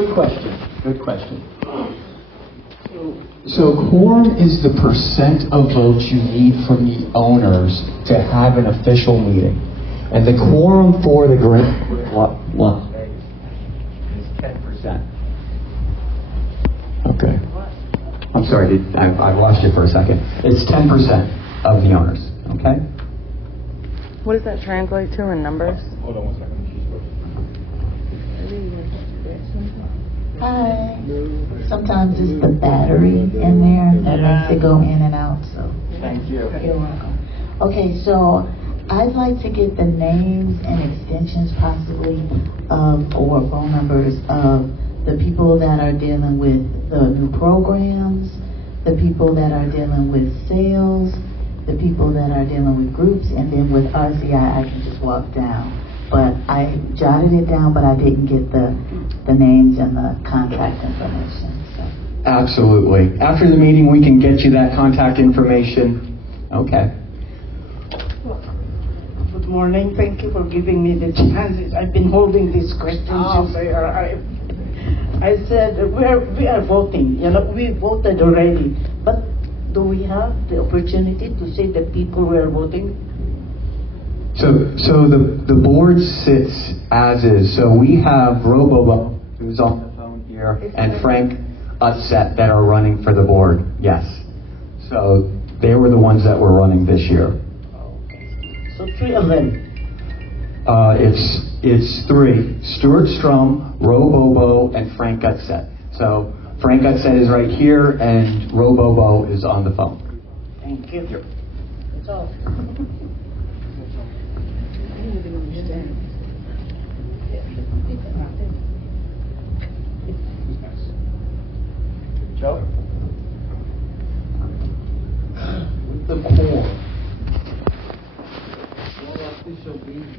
Good question. Good question. So quorum is the percent of votes you need from the owners to have an official meeting. And the quorum for the Las Vegas is 10%. Okay. I'm sorry, I lost you for a second. It's 10% of the owners, okay? What does that translate to in numbers? Hold on one second. Hi. Sometimes it's the battery in there that makes it go in and out, so. Thank you. You're welcome. Okay, so I'd like to get the names and extensions possibly or phone numbers of the people that are dealing with the new programs, the people that are dealing with sales, the people that are dealing with groups, and then with RCI I can just walk down. But I jotted it down, but I didn't get the names and the contact information. So. Absolutely. After the meeting, we can get you that contact information. Okay. Good morning. Thank you for giving me the chance. I've been holding this question since I said we are voting. You know, we voted already, but do we have the opportunity to say the people we are voting? So the board sits as is. So we have Robo, who's on the phone here, and Frank Utset that are running for the board. Yes. So they were the ones that were running this year. So 3 of them. It's 3: Stuart Strum, Robobo, and Frank Utset. So Frank Utset is right here, and Robobo is on the phone. Thank you. That's all. Joe? With the core. Official meeting.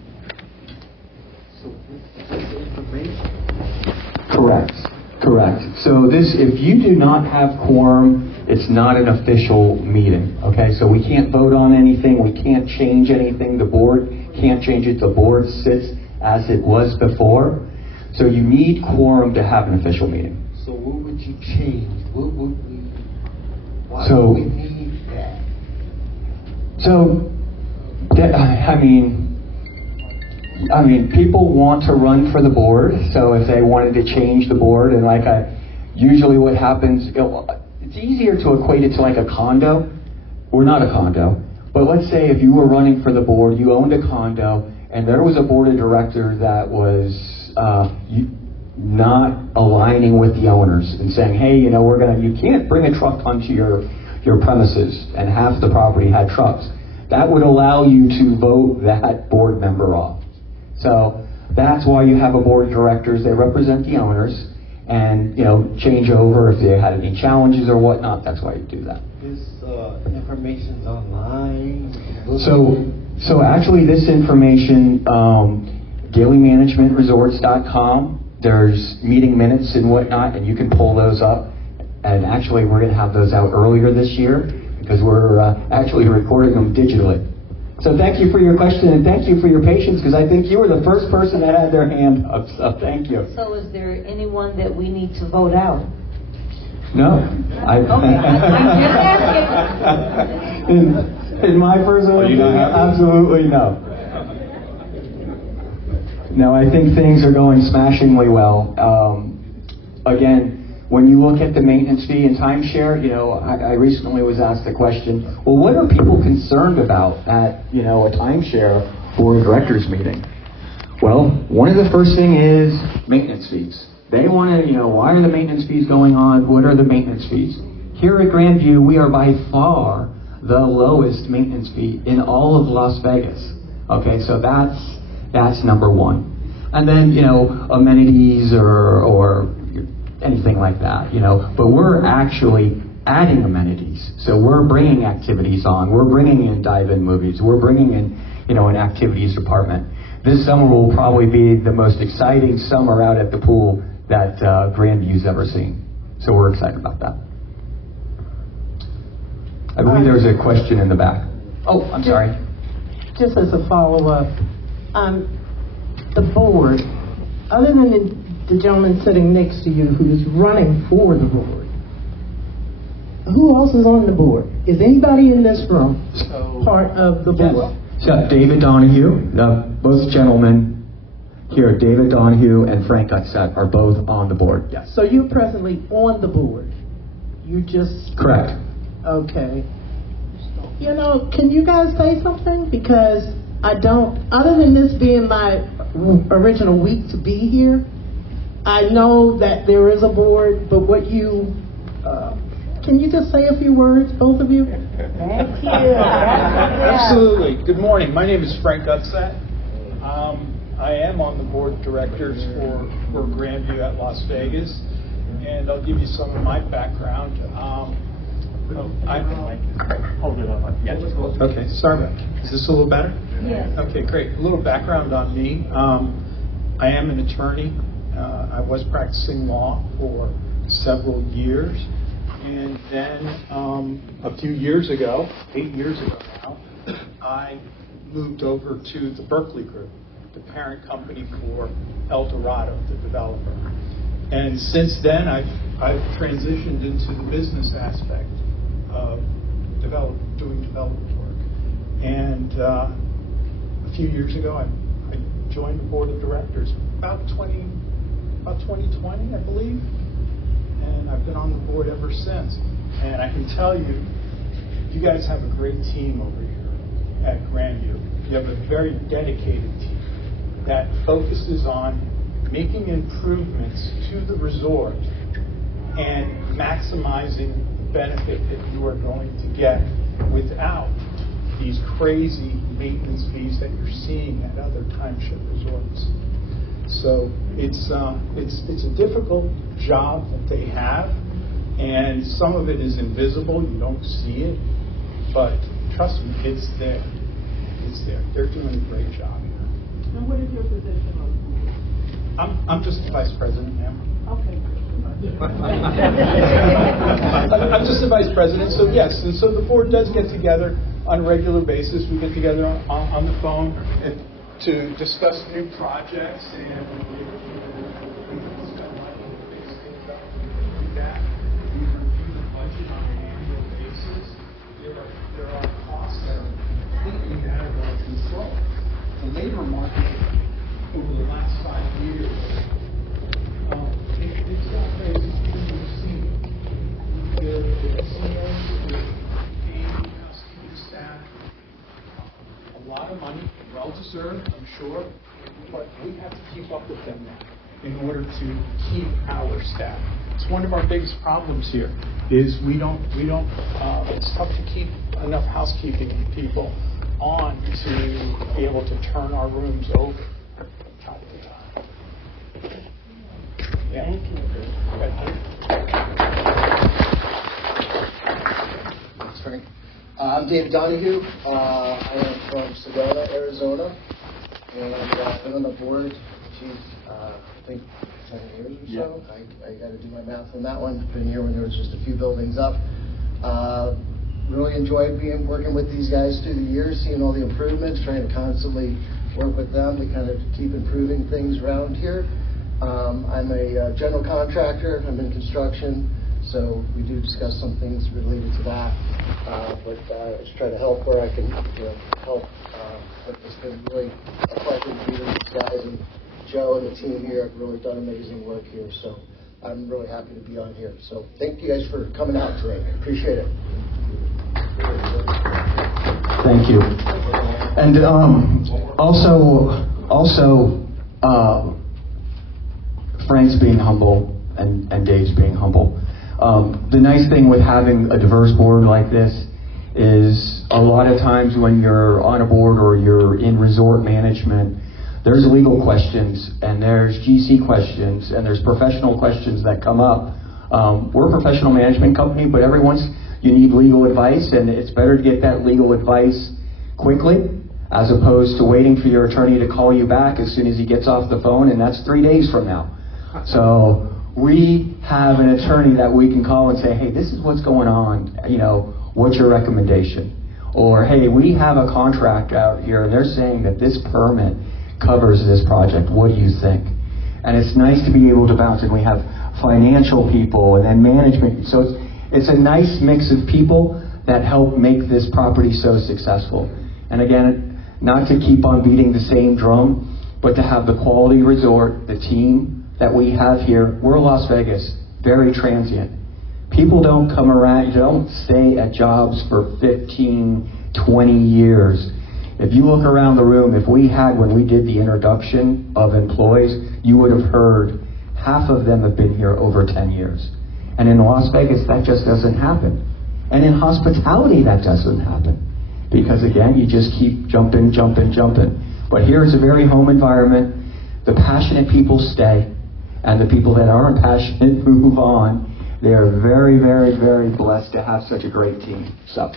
So this is information. Correct. So this, if you do not have quorum, it's not an official meeting. Okay, so we can't vote on anything. We can't change anything. The board can't change it. The board sits as it was before. So you need quorum to have an official meeting. So what would you change? What would we? Why So, do we need that? So, I mean, people want to run for the board. So if they wanted to change the board, and usually what happens, it's easier to equate it to like a condo. We're not a condo, but let's say if you were running for the board, you owned a condo, and there was a board of directors that was not aligning with the owners and saying, hey, you can't bring a truck onto your premises, and half the property had trucks. That would allow you to vote that board member off. So that's why you have a board of directors. They represent the owners, and change over if they had any challenges or whatnot. That's why you do that. This information's online. So actually, this information, GaileyManagementResorts.com. There's meeting minutes and whatnot, and you can pull those up. And actually, we're going to have those out earlier this year because we're actually recording them digitally. So thank you for your question, and thank you for your patience, because I think you were the first person that had their hand up. So thank you. So is there anyone that we need to vote out? No. I'm just asking. In my personal opinion, absolutely no. No, I think things are going smashingly well. Again, when you look at the maintenance fee and timeshare, I recently was asked the question, well, what are people concerned about at, a timeshare board of directors meeting? Well, one of the first thing is maintenance fees. They want to, why are the maintenance fees going on? What are the maintenance fees? Here at Grandview, we are by far the lowest maintenance fee in all of Las Vegas. Okay, so that's number one. And then, amenities or anything like that, but we're actually adding amenities. So we're bringing activities on. We're bringing in dive-in movies. We're bringing in, an activities department. This summer will probably be the most exciting summer out at the pool that Grandview's ever seen. So we're excited about that. I believe there was a question in the back. Oh, I'm sorry. Just as a follow-up, the board, other than the the gentleman sitting next to you who is running for the board. Who else is on the board? Is anybody in this room part of the board? So David Donahue, both gentlemen here, David Donahue and Frank Gutsett, are both on the board. Yes. So you're presently on the board. You just... Correct. Okay. You know, can you guys say something? Because I don't, other than this being my original week to be here, I know that there is a board, but what you, can you just say a few words, both of you? Thank you. Absolutely. Good morning. My name is Frank Gutsett. I am on the board of directors for Grandview at Las Vegas, and I'll give you some of my background. Hold it up. Yeah. Okay. Sorry. Is this a little better? Yes. Okay. Great. A little background on me. I am an attorney. I was practicing law for several years. And then a few years ago, 8 years ago now, I moved over to the Berkeley Group, the parent company for El Dorado, the developer. And since then, I've transitioned into the business aspect of doing development work. And a few years ago, I joined the board of directors about 2020, I believe. And I've been on the board ever since. And I can tell you, you guys have a great team over here at Grandview. You have a very dedicated team that focuses on making improvements to the resort and maximizing the benefit that you are going to get without these crazy maintenance fees that you're seeing at other timeshare resorts. So it's a difficult job that they have, and some of it is invisible. You don't see it, but trust me, it's there. It's there. They're doing a great job here. And what is your position on the board? I'm just the vice president, ma'am. Okay. I'm just the vice president, so yes. And so the board does get together on a regular basis. We get together on the phone to discuss new projects and spend money to fix things up and do that. We review the budget on an annual basis. There are costs that are completely out of our control. The labor market over the last 5 years, it's not crazy. You've seen it. The casinos, the paying housekeeping staff, a lot of money, well-deserved, I'm sure, but we have to keep up with them now in order to keep our staff. It's one of our biggest problems here is we don't it's tough to keep enough housekeeping people on to be able to turn our rooms over time to time. Yeah. Thank you. Thanks, Frank. I'm David Donahue. I am from Sedona, Arizona, and I've been on the board, I think 10 years or so. I got to do my math on that one. Been here when there was just a few buildings up. Really enjoyed working with these guys through the years, seeing all the improvements, trying to constantly work with them to kind of keep improving things around here. I'm a general contractor. I'm in construction. So we do discuss some things related to that, but I just try to help where I can help. But it's been really a pleasure to be with these guys, and Joe and the team here have really done amazing work here. So I'm really happy to be on here. So thank you guys for coming out today. Appreciate it. Thank you. And also, Frank's being humble and Dave's being humble. The nice thing with having a diverse board like this is a lot of times when you're on a board or you're in resort management, there's legal questions and there's GC questions and there's professional questions that come up. We're a professional management company, but every once you need legal advice, and it's better to get that legal advice quickly as opposed to waiting for your attorney to call you back as soon as he gets off the phone, and that's 3 days from now. So we have an attorney that we can call and say, hey, this is what's going on, what's your recommendation? Or, hey, we have a contract out here and they're saying that this permit covers this project, what do you think? And it's nice to be able to bounce, and we have financial people and then management. So it's a nice mix of people that help make this property so successful. And again, not to keep on beating the same drum, but to have the quality resort, the team that we have here. We're Las Vegas, very transient. People don't come around, don't stay at jobs for 15, 20 years. If you look around the room, if we had, when we did the introduction of employees, you would have heard half of them have been here over 10 years. And in Las Vegas, that just doesn't happen. And in hospitality, that doesn't happen. Because again, you just keep jumping. But here is a very home environment. The passionate people stay, and the people that aren't passionate move on. They are very, very, very blessed to have such a great team. So,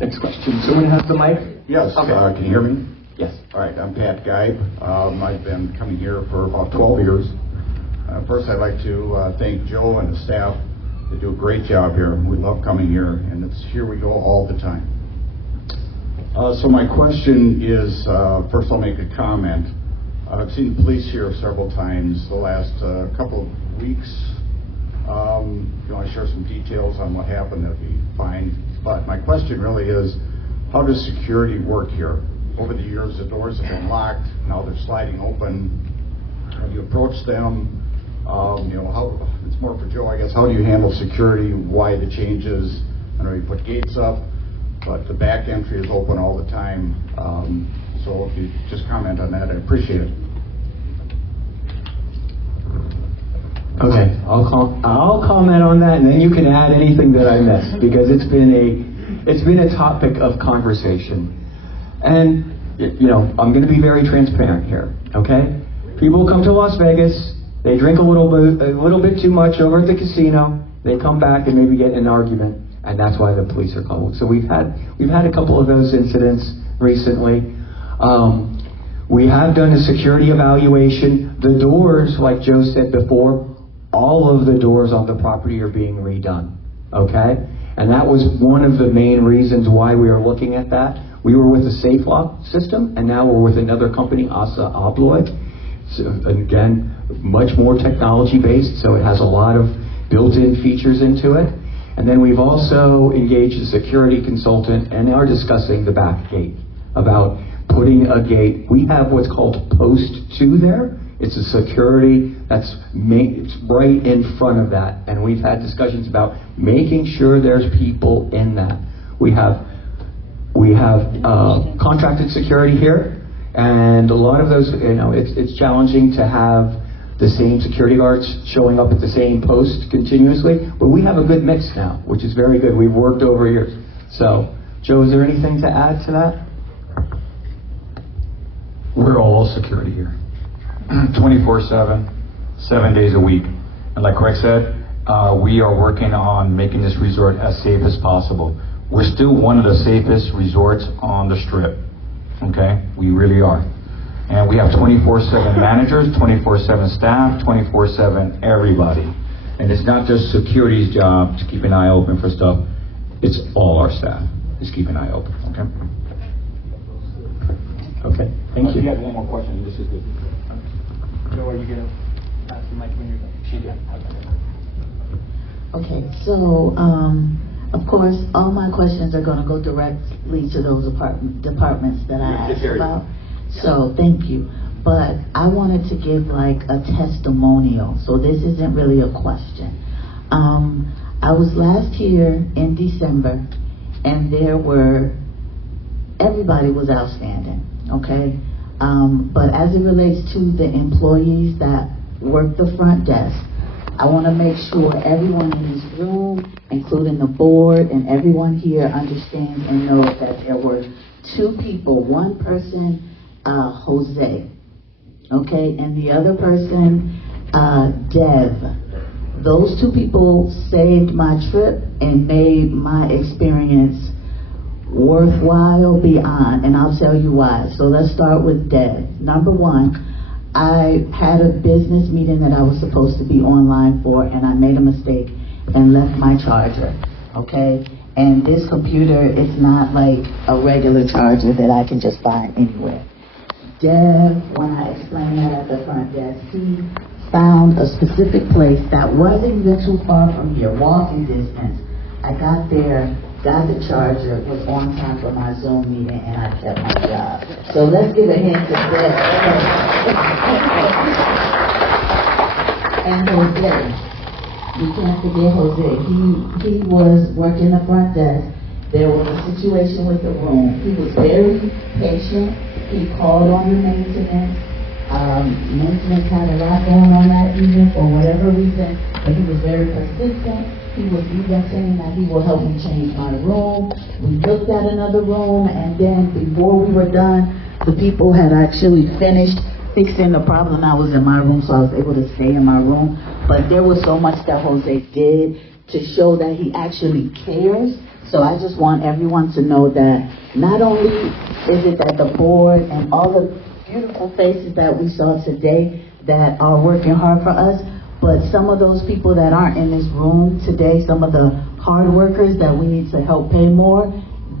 next question. Someone has the mic? Yes. Okay. Can you hear me? Yes. All right. I'm Pat Geib. I've been coming here for about 12 years. First, I'd like to thank Joe and the staff. They do a great job here. We love coming here, and it's here we go all the time. So my question is, first I'll make a comment. I've seen the police here several times the last couple of weeks. If you want to share some details on what happened, that'd be fine. But my question really is, how does security work here? Over the years, the doors have been locked. Now they're sliding open. Have you approached them? How, it's more for Joe, I guess. How do you handle security? Why the changes? I know you put gates up, but the back entry is open all the time. So if you just comment on that, I appreciate it. Okay, I'll comment on that, and then you can add anything that I missed, because it's been a topic of conversation. And I'm going to be very transparent here. Okay, people come to Las Vegas, they drink a little bit too much over at the casino, they come back and maybe get in an argument, and that's why the police are called. So we've had a couple of those incidents recently. We have done a security evaluation. The doors, like Joe said before, all of the doors on the property are being redone, okay? And that was one of the main reasons why we were looking at that. We were with a safe lock system, and now we're with another company, Assa Abloy. So, again, much more technology-based, so it has a lot of built-in features into it. And then we've also engaged a security consultant and are discussing the back gate, about putting a gate. We have what's called post 2 there. It's a security that's it's right in front of that, and we've had discussions about making sure there's people in that. We have contracted security here, and a lot of those, it's challenging to have the same security guards showing up at the same post continuously, but we have a good mix now, which is very good. We've worked over years. So, Joe, is there anything to add to that? We're all security here. 24/7, 7 days a week. And like Craig said, we are working on making this resort as safe as possible. We're still one of the safest resorts on the Strip. Okay? We really are. And we have 24/7 managers, 24/7 staff, 24/7 everybody. And it's not just security's job to keep an eye open for stuff. It's all our staff is keeping an eye open. Okay? Okay, thank you. You have one more question. This is good. Joe, are you going to pass the mic when you're done? She did. Okay, so of course, all my questions are going to go directly to those departments that I asked about. So thank you. But I wanted to give like a testimonial, so this isn't really a question. I was last here in December, and everybody was outstanding, okay? But as it relates to the employees that work the front desk, I want to make sure everyone in this room, including the board and everyone here, understands and knows that there were 2 people. One person, Jose, okay, and the other person, Dev. Those 2 people saved my trip and made my experience worthwhile beyond, and I'll tell you why. So let's start with Dev. Number 1, I had a business meeting that I was supposed to be online for, and I made a mistake and left my charger, okay? And this computer is not like a regular charger that I can just find anywhere. Dev, when I explained that at the front desk, he found a specific place that wasn't even too far from here, walking distance. I got there, got the charger, was on time for my Zoom meeting, and I kept my job. So let's give a hand to Dev. And Jose. We can't forget Jose. He was working the front desk. There was a situation with the room. He was very patient. He called on the maintenance. Maintenance had a lot going on that evening for whatever reason, but he was very persistent. He was even saying that he will help me change my room. We looked at another room, and then before we were done, the people had actually finished fixing the problem. I was in my room, so I was able to stay in my room. But there was so much that Jose did to show that he actually cares. So I just want everyone to know that not only is it that the board and all the beautiful faces that we saw today that are working hard for us, but some of those people that aren't in this room today, some of the hard workers that we need to help pay more,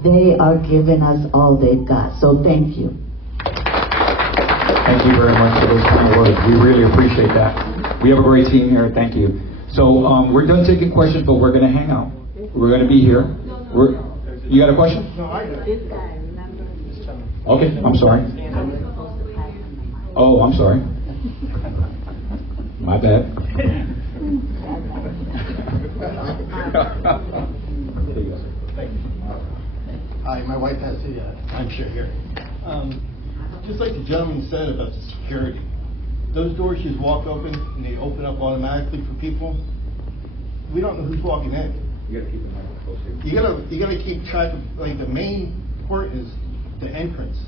they are giving us all they've got. So thank you. Thank you very much for those kind of words. We really appreciate that. We have a great team here. Thank you. So we're done taking questions, but we're going to hang out. We're going to be here. You got a question? No, I do. Okay, I'm sorry. Oh, I'm sorry. My bad. Hi, my wife has the timeshare here. Just like the gentleman said about the security, those doors just walk open and they open up automatically for people. We don't know who's walking in. You got to keep the mic close here. You gotta keep track of, like, the main port is the entrance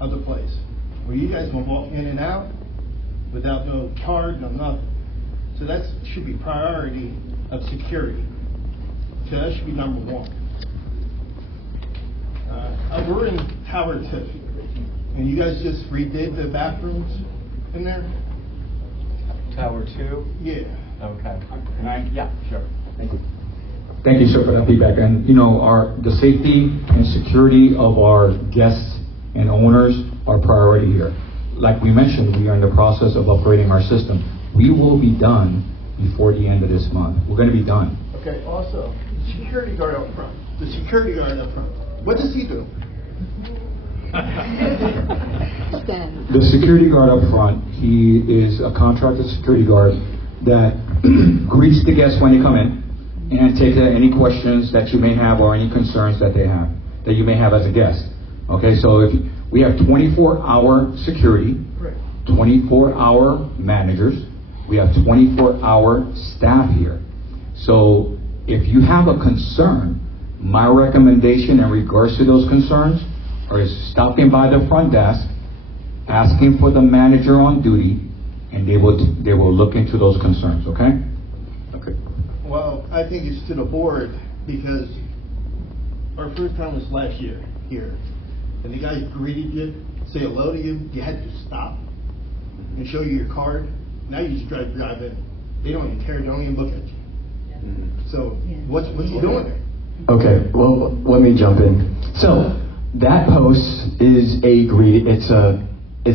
of the place, where you guys will walk in and out without no card, no nothing. So that should be priority of security. So that should be number one. We're in Tower 2, and you guys just redid the bathrooms in there? Tower 2? Yeah. Okay. Yeah, sure. Thank you. Thank you, sir, for that feedback. And you know, the safety and security of our guests and owners are priority here. Like we mentioned, we are in the process of upgrading our system. We will be done before the end of this month. We're going to be done. Okay. Also, the security guard up front. What does he do? The security guard up front, he is a contracted security guard that greets the guests when they come in and takes any questions that you may have or any concerns that you may have as a guest. Okay, so if we have 24-hour security, 24-hour managers, we have 24-hour staff here. So if you have a concern, my recommendation in regards to those concerns is stopping by the front desk, asking for the manager on duty, and they will look into those concerns. Okay? Okay. Well, I think it's to the board, because our first time was last year here, and the guys greeted you, say hello to you, you had to stop and show you your card. Now you just drive in. They don't even care, they don't even look at you. So what's he doing there? Okay, well, let me jump in. So that post is it's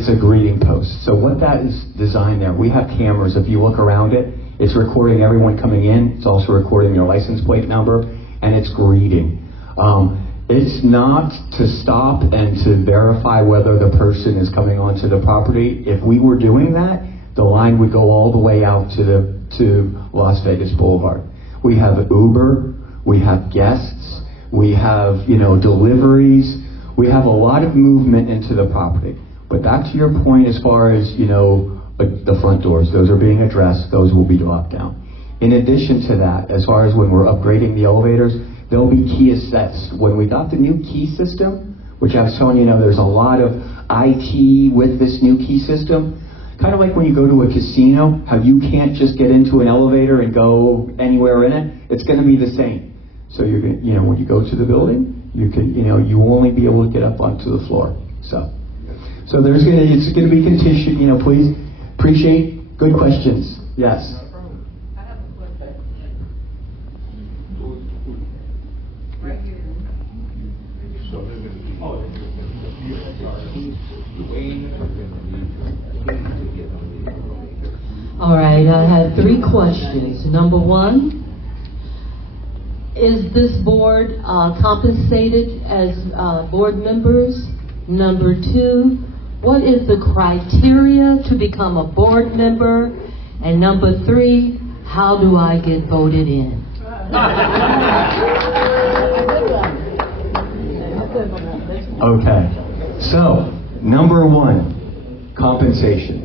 a greeting post. So what that is designed there, we have cameras. If you look around it, it's recording everyone coming in. It's also recording their license plate number, and it's greeting. It's not to stop and to verify whether the person is coming onto the property. If we were doing that, the line would go all the way out to Las Vegas Boulevard. We have Uber, we have guests, we have deliveries. We have a lot of movement into the property. But back to your point, as far as the front doors, those are being addressed. Those will be locked down. In addition to that, as far as when we're upgrading the elevators, there'll be key assets. When we got the new key system, which I was telling you, there's a lot of IT with this new key system. Kind of like when you go to a casino, how you can't just get into an elevator and go anywhere in it. It's going to be the same. So you're going to, when you go to the building, you can, you will only be able to get up onto the floor. So it's going to be contingent. Please appreciate good questions. Yes. I have a question. Right here. All right, I have 3 questions. Number 1, is this board compensated as board members? Number 2, what is the criteria to become a board member? And number 3, how do I get voted in? Okay, so number 1, compensation.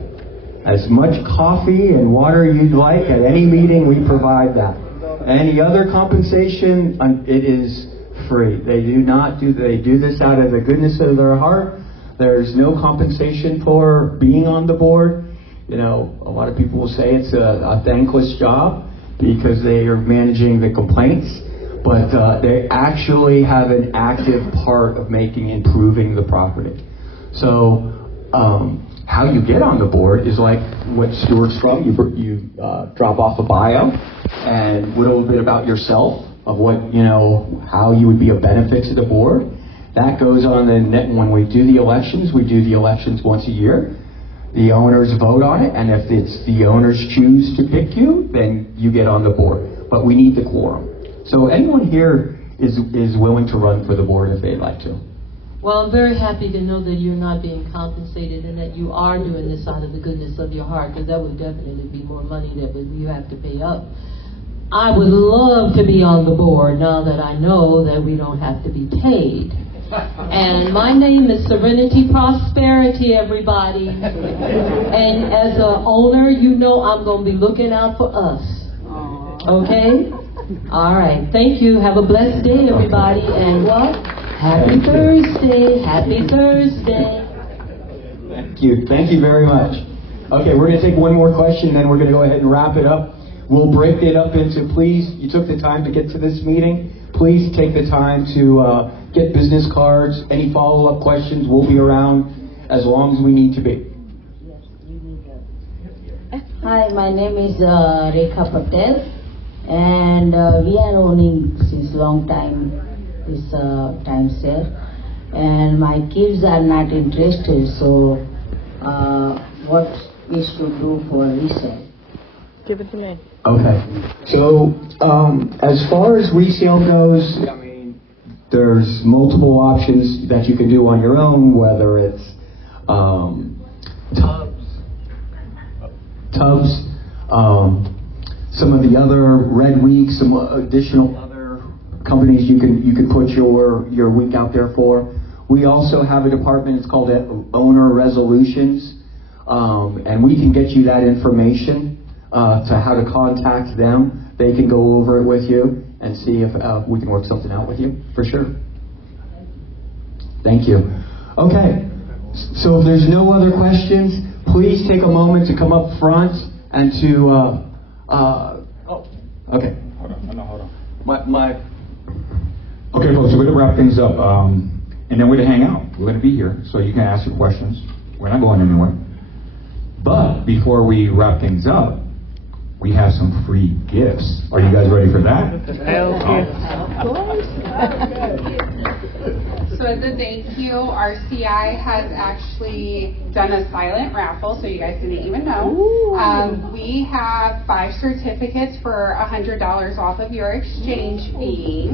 As much coffee and water you'd like at any meeting, we provide that. Any other compensation, it is free. They do this out of the goodness of their heart. There's no compensation for being on the board. You know, a lot of people will say it's a thankless job because they are managing the complaints, but they actually have an active part of improving the property. So, how you get on the board is like what Stuart's from. You drop off a bio and a little bit about yourself, of what, how you would be a benefit to the board. That goes on the net. When we do the elections once a year. The owners vote on it, and if it's the owners choose to pick you, then you get on the board. But we need the quorum. So anyone here is willing to run for the board if they'd like to. Well, I'm very happy to know that you're not being compensated and that you are doing this out of the goodness of your heart, because that would definitely be more money that you have to pay up. I would love to be on the board now that I know that we don't have to be paid. And my name is Serenity Prosperity, everybody. And as an owner, I'm going to be looking out for us. Okay? All right. Thank you. Have a blessed day, everybody. And what? Happy Thursday. Happy Thursday. Thank you. Thank you very much. Okay, we're going to take one more question, then we're going to go ahead and wrap it up. We'll break it up into, please, you took the time to get to this meeting. Please take the time to get business cards. Any follow-up questions, we'll be around as long as we need to be. Hi, my name is Rekha Patel, and we are owning since long time this time sale, and my kids are not interested, so what we should do for resale? Give it to me. Okay. So, as far as resale goes, there's multiple options that you can do on your own, whether it's tubs, some of the other Red Week, some additional other companies you can put your week out there for. We also have a department, it's called Owner Resolutions, and we can get you that information to how to contact them. They can go over it with you and see if we can work something out with you, for sure. Thank you. Okay, so if there's no other questions, please take a moment to come up front and to, okay. Hold on. Okay, folks, we're going to wrap things up, and then we're going to hang out. We're going to be here, so you can ask your questions. We're not going anywhere. But before we wrap things up, we have some free gifts. Are you guys ready for that? So as a thank you, RCI has actually done a silent raffle, so you guys didn't even know. We have 5 certificates for $100 off of your exchange fee.